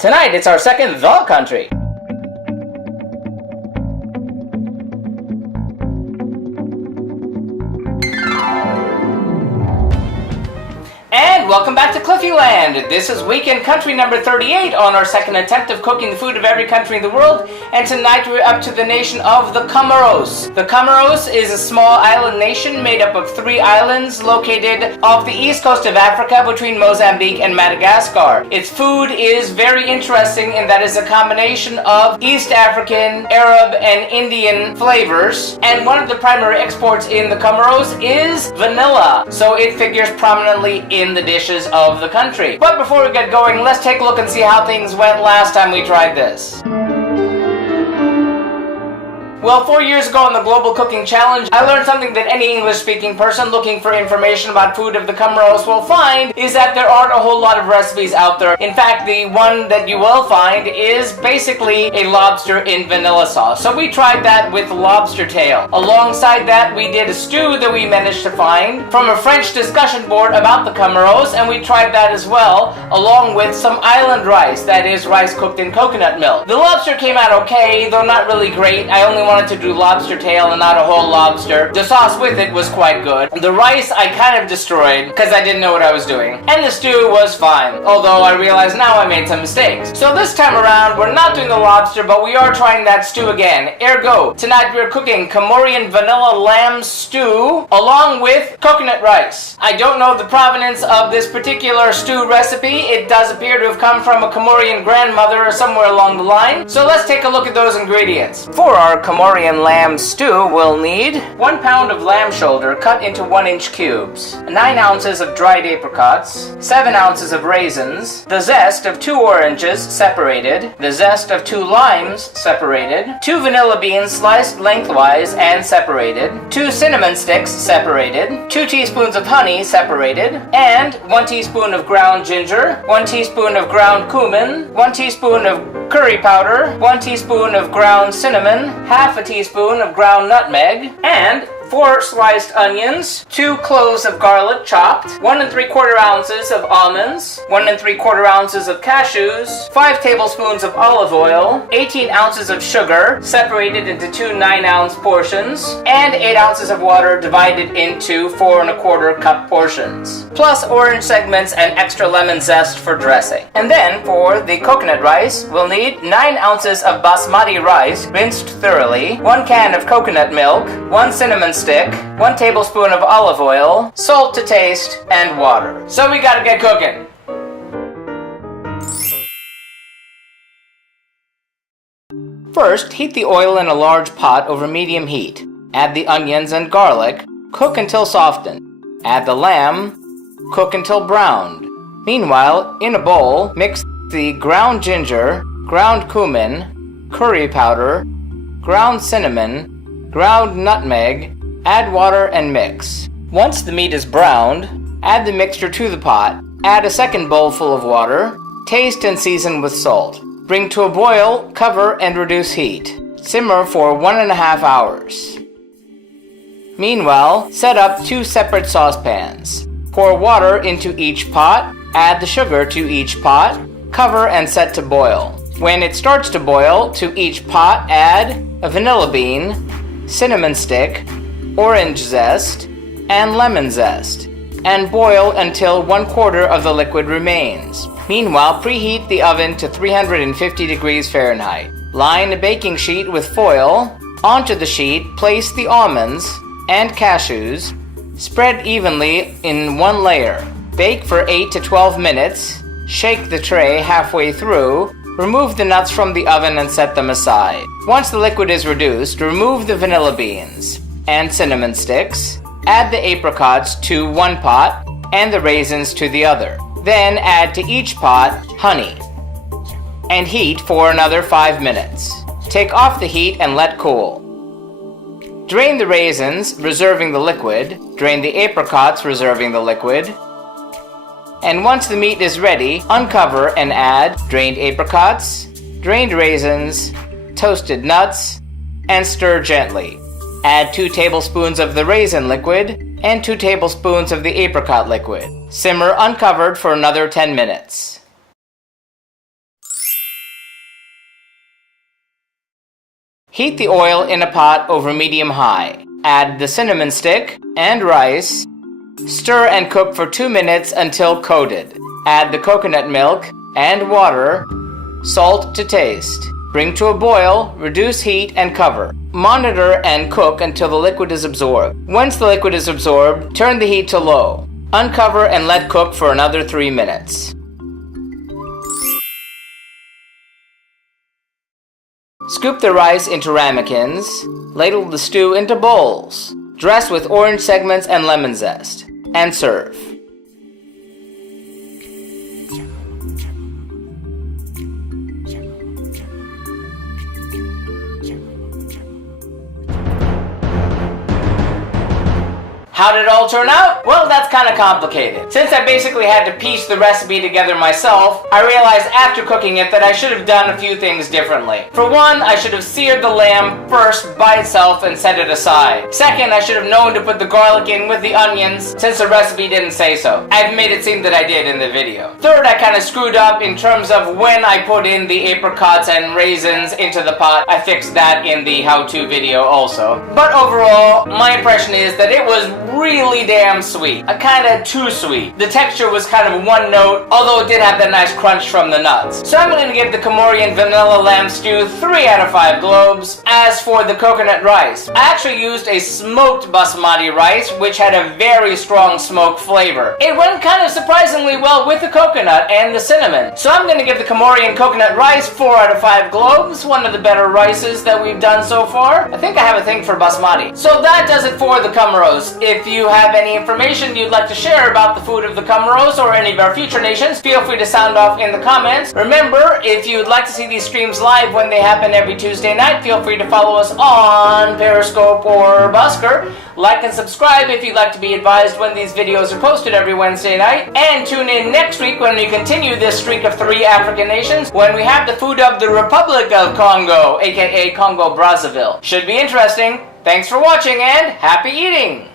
Tonight, it's our second The Country. And welcome back to Cliffieland. This is weekend country number 38 on our second attempt of cooking the food of every country in the world. And tonight we're up to the nation of the Comoros. The Comoros is a small island nation made up of 3 islands located off the east coast of Africa between Mozambique and Madagascar. Its food is very interesting in that it's a combination of East African, Arab, and Indian flavors. And one of the primary exports in the Comoros is vanilla. So it figures prominently in the dishes of the country. But before we get going, let's take a look and see how things went last time we tried this. Well, 4 years ago in the Global Cooking Challenge, I learned something that any English-speaking person looking for information about food of the Comoros will find is that there aren't a whole lot of recipes out there. In fact, the one that you will find is basically a lobster in vanilla sauce. So we tried that with lobster tail. Alongside that, we did a stew that we managed to find from a French discussion board about the Comoros, and we tried that as well, along with some island rice, that is rice cooked in coconut milk. The lobster came out okay, though not really great. I only wanted to do lobster tail and not a whole lobster. The sauce with it was quite good. The rice I kind of destroyed because I didn't know what I was doing. And the stew was fine, although I realize now I made some mistakes. So this time around, we're not doing the lobster, but we are trying that stew again. Ergo, tonight we're cooking Comorian vanilla lamb stew along with coconut rice. I don't know the provenance of this particular stew recipe. It does appear to have come from a Comorian grandmother or somewhere along the line. So let's take a look at those ingredients. For our Comorian lamb stew, we'll need 1 pound of lamb shoulder cut into 1-inch cubes, 9 ounces of dried apricots, 7 ounces of raisins, the zest of 2 oranges separated, the zest of 2 limes separated, 2 vanilla beans sliced lengthwise and separated, 2 cinnamon sticks separated, 2 teaspoons of honey separated, and 1 teaspoon of ground ginger, 1 teaspoon of ground cumin, 1 teaspoon of curry powder, 1 teaspoon of ground cinnamon, half a teaspoon of ground nutmeg, and 4 sliced onions, 2 cloves of garlic chopped, 1 3/4 ounces of almonds, 1 3/4 ounces of cashews, 5 tablespoons of olive oil, 18 ounces of sugar separated into 2 9-ounce portions, and 8 ounces of water divided into 4 1/4 cup portions, plus orange segments and extra lemon zest for dressing. And then for the coconut rice, we'll need 9 ounces of basmati rice rinsed thoroughly, 1 can of coconut milk, 1 cinnamon stick, 1 tablespoon of olive oil, salt to taste, and water. So we gotta get cooking. First, heat the oil in a large pot over medium heat. Add the onions and garlic. Cook until softened. Add the lamb. Cook until browned. Meanwhile, in a bowl, mix the ground ginger, ground cumin, curry powder, ground cinnamon, ground nutmeg. Add water and mix. Once the meat is browned, add the mixture to the pot. Add a second bowl full of water. Taste and season with salt. Bring to a boil, cover, and reduce heat. Simmer for 1.5 hours. Meanwhile, set up 2 separate saucepans. Pour water into each pot. Add the sugar to each pot. Cover and set to boil. When it starts to boil, to each pot add a vanilla bean, cinnamon stick, orange zest, and lemon zest, and boil until 1/4 of the liquid remains. Meanwhile, preheat the oven to 350 degrees Fahrenheit. Line a baking sheet with foil. Onto the sheet, place the almonds and cashews. Spread evenly in 1 layer. Bake for 8 to 12 minutes. Shake the tray halfway through. Remove the nuts from the oven and set them aside. Once the liquid is reduced, remove the vanilla beans and cinnamon sticks. Add the apricots to 1 pot and the raisins to the other. Then add to each pot honey and heat for another 5 minutes. Take off the heat and let cool. Drain the raisins, reserving the liquid. Drain the apricots, reserving the liquid. And once the meat is ready, uncover and add drained apricots, drained raisins, toasted nuts, and stir gently. Add 2 tablespoons of the raisin liquid and 2 tablespoons of the apricot liquid. Simmer uncovered for another 10 minutes. Heat the oil in a pot over medium-high. Add the cinnamon stick and rice. Stir and cook for 2 minutes until coated. Add the coconut milk and water. Salt to taste. Bring to a boil, reduce heat, and cover. Monitor and cook until the liquid is absorbed. Once the liquid is absorbed, turn the heat to low. Uncover and let cook for another 3 minutes. Scoop the rice into ramekins. Ladle the stew into bowls. Dress with orange segments and lemon zest. And serve. How did it all turn out? Well, that's kind of complicated. Since I basically had to piece the recipe together myself, I realized after cooking it that I should have done a few things differently. For one, I should have seared the lamb first by itself and set it aside. Second, I should have known to put the garlic in with the onions, since the recipe didn't say so. I've made it seem that I did in the video. Third, I kind of screwed up in terms of when I put in the apricots and raisins into the pot. I fixed that in the how-to video also. But overall, my impression is that it was really damn sweet. Kind of too sweet. The texture was kind of one note, although it did have that nice crunch from the nuts. So I'm going to give the Comorian vanilla lamb stew 3 out of 5 globes. As for the coconut rice, I actually used a smoked basmati rice, which had a very strong smoke flavor. It went kind of surprisingly well with the coconut and the cinnamon. So I'm going to give the Comorian coconut rice 4 out of 5 globes, one of the better rices that we've done so far. I think I have a thing for basmati. So that does it for the Comoros. If you have any information you'd like to share about the food of the Comoros or any of our future nations, feel free to sound off in the comments. Remember, if you'd like to see these streams live when they happen every Tuesday night, feel free to follow us on Periscope or Busker. Like and subscribe if you'd like to be advised when these videos are posted every Wednesday night. And tune in next week when we continue this streak of 3 African nations, when we have the food of the Republic of Congo, aka Congo Brazzaville. Should be interesting. Thanks for watching and happy eating!